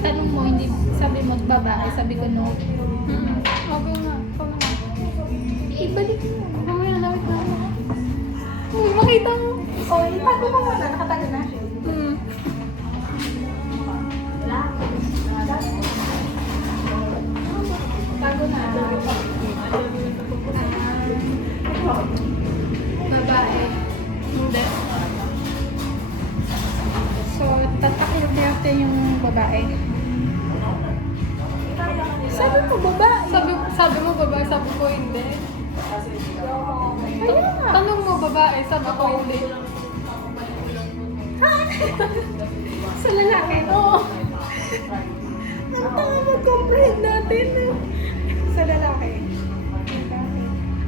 tanong mo, hindi sabi mo babae, sabi ko no. Okay nga. Kung nga. Ibalik mo. Mamaya lawit na ako. Uy, makita mo. Oh, itago mo muna. Nakatago na. Tago na. Babae. Hindi. So, tatakil natin yung babae. Sabi mo babae. Sabi mo babae, sabi ko hindi. Kaya nga. Tanong mo babae, sabi ko hindi. Sa lalaki. Oo. Ang tanga mag-comprehend natin. Sa lalaki.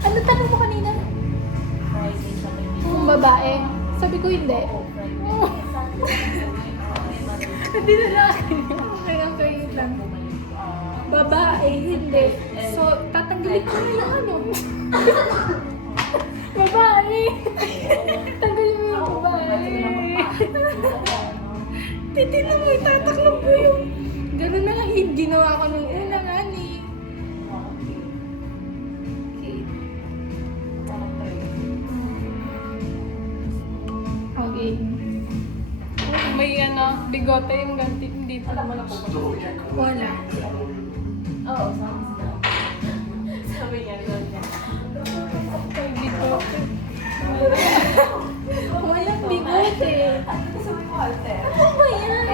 Ano tanong mo kanina? Kung babae. Sabi ko hindi. Hindi lalaki. Kaya kayo lang. Babae, hindi. So, tatanggalin ko na yung ano. Babae. Tanggalin mo yung babae. Titinan mo, itataklang ko yung... Ganun na nga, ginawa ko nung una nga ni. Okay. May bigote yung ganti. Hindi pa naman ako. Wala. Oo, sabi niya. May bigote. Walang bigote. Sabi ko, Alter. Ano ba yan?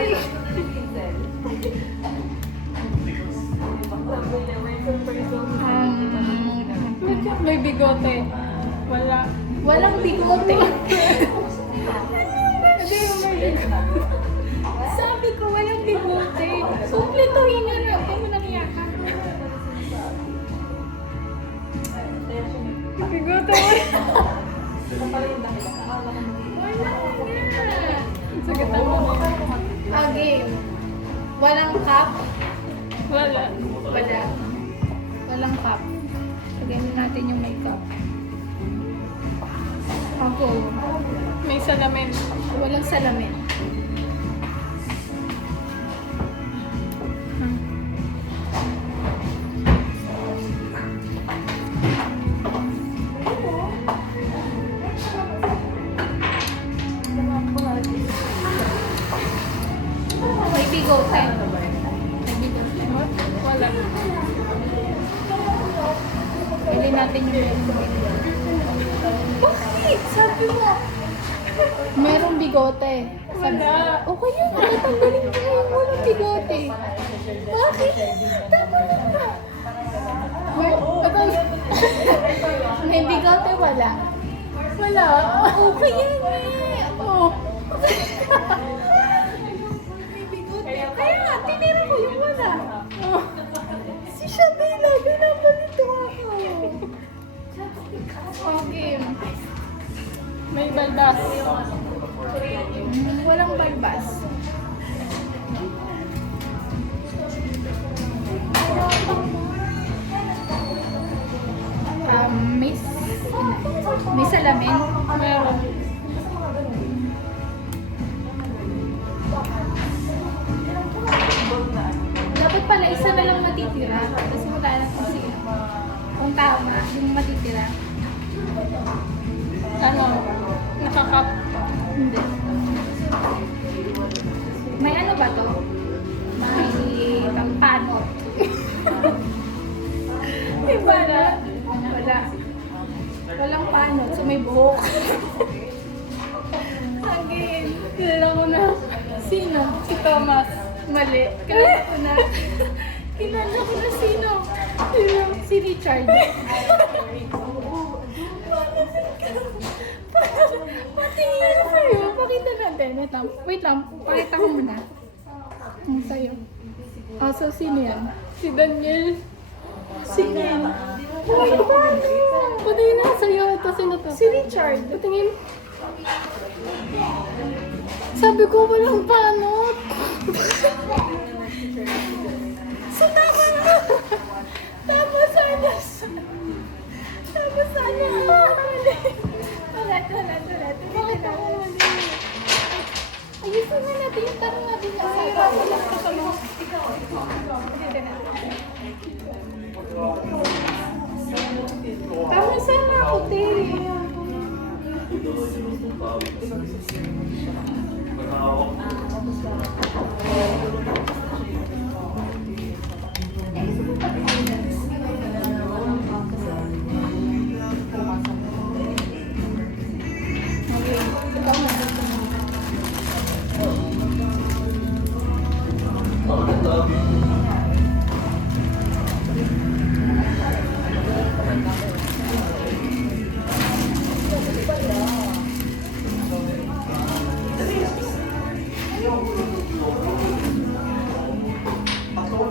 May bigote. Wala. Walang bigote. Hindi yung may bigote. Sabi ko, walang bigote. Kumpletuhin nga na. Huwag mo nakiyakan. Bigote. Wala nga. Sige, tama mo. Game. Walang cup. Wala. Wala. Walang cup. Lagyan natin yung may cup. Ako. May salamin. Walang salamin. May bigote. May bigote. Wala. Pili natin yung bakit? Sabi mo. Merong bigote. Wala. O kaya nga, natanggalin ko yung walang bigote. Bakit? Tama na. May bigote wala. Wala. O kaya nga. Oo. May bigote. Kaya nga, tinira ko yung wala. Si Shabila, binabalito ako. Okay. May balbas. Walang balbas. May salamin. Meron. Dapat pala isa na lang matitira. Tapos wala na kasi. Kung tama, yung matitira. Ano? Nakakap. Hindi. May ano ba to? May pampanot. May wala. Wala. Walang panot. So may buhok. Again. Kilala ko na. Sino? Si Thomas. Mali. Kilala ko na. Kilala ko na sino. Si Richard. Patingin sa'yo. Pakita natin. Wait lang. Pakita ko muna. Ang sa'yo. Oh, so sino yan? Si Daniel. Sino yan? Patingin na sa'yo. Ito sino to? Si Richard. Patingin. Sabi ko walang panot. So tama na. Tama sana. Tama sana. Ulit. Ulit. Ulit. Ayusin na natin yung tanong natin na sa wala ka sa mga. Tama sana ako, te. Okay, ikaw na.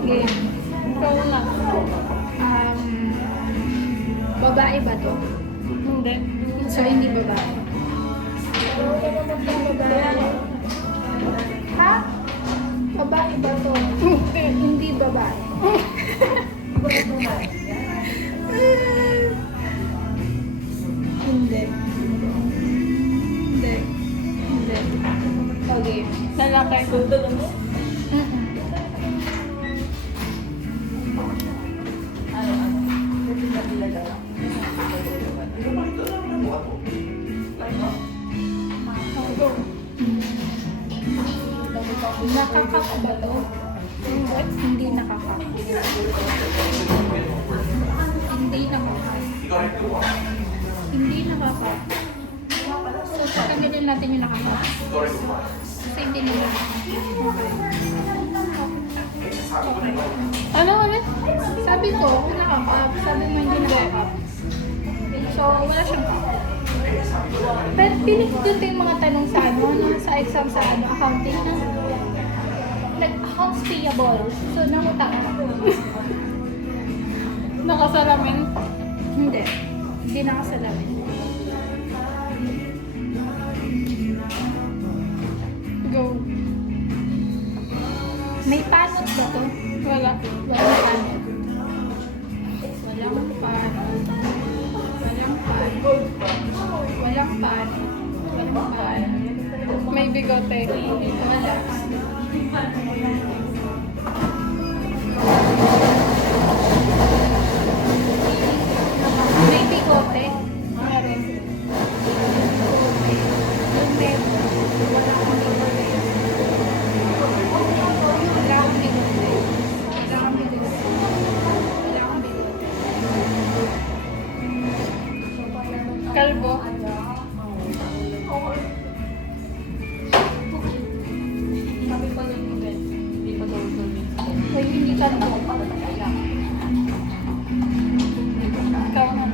Game. Ikaw na. Babae ba to? Hindi. So, hindi babae. Ha? Babae ba to? Hindi babae. Hindi. Hindi. Hindi. Okay. Lalaki. Mm-mm. Nakakak ba to? Hindi nakakak. Hindi nakakak. Hindi nakakak. So, tatanggalin natin yung nakakak. Kasi hindi nakakak. Ano ulit? Sabi ko, nakakak. Sabi mo hindi nakakak. So, wala siyang kak. Pero piling ko dito yung mga tanong sa ano, sa exam sa ano, accounting na nag-accounts payable. So, nangutang ako. Nakasalamin. Hindi. Hindi nakasalamin. Go. May panot ba to? Wala. Walang panot. Walang panot. Walang panot. Walang panot. Walang panot. May bigote. Wala. May bigote. Meron. Yung meron. Wala akong bigote. Wala akong bigote. Wala akong bigote. Wala akong bigote. Kalbo. Hoy, hindi ka na ako. Ikaw na.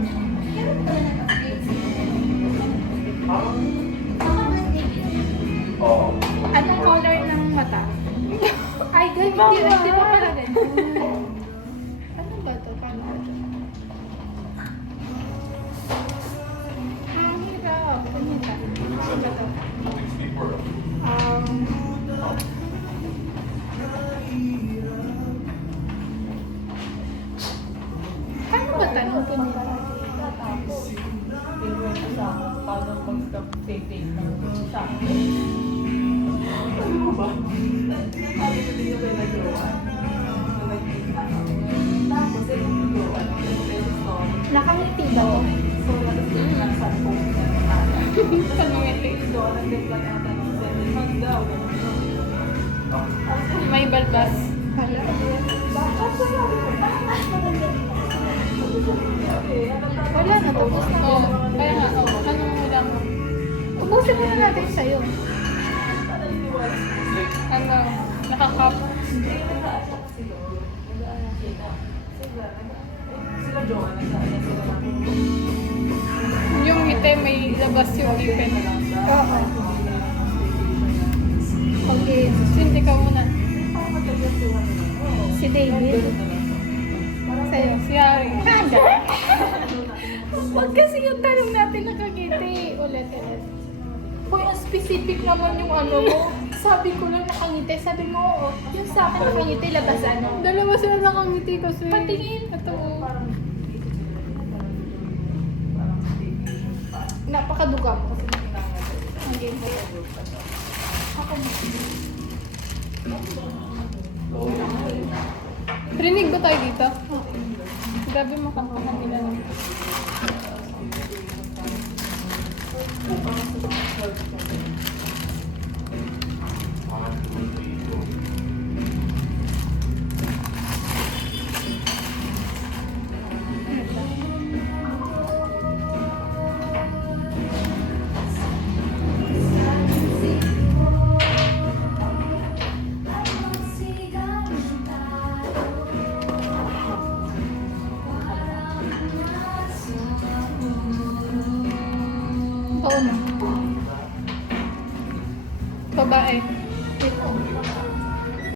Anong color ng mata? Ay, ganyan. Di ba pala ganyan? Ano ba to? Paano ba to? Ang hirap. Ano ba? Ano ba to? Paano ba tanong ko nila? Nakangiti ba to? Pangingiti. May balbas. Hala. Wala na, tapos na. Oo. Kaya nga, oo. Anong wala mo? Ubusin mo na natin sa'yo. Ano? Nakakap. Yung ngiti may labas yung ngipin. Oo. Okay. Hindi ka muna. Si David. Sa'yo. Si Harry. Handa. Huwag kasi yung tanong natin nakangiti. Ulit. Hoy, ang specific naman yung ano mo. Sabi ko lang nakangiti. Sabi mo, oo. Yung sa akin nakangiti, labas ano. Dalawa sila nakangiti kasi. Patingin. Ito. Napakaduga mo kasi. Okay. Ako na. Rinig ba tayo dito? Grabe makampahan nila lang. Oo na. Babae. Ito.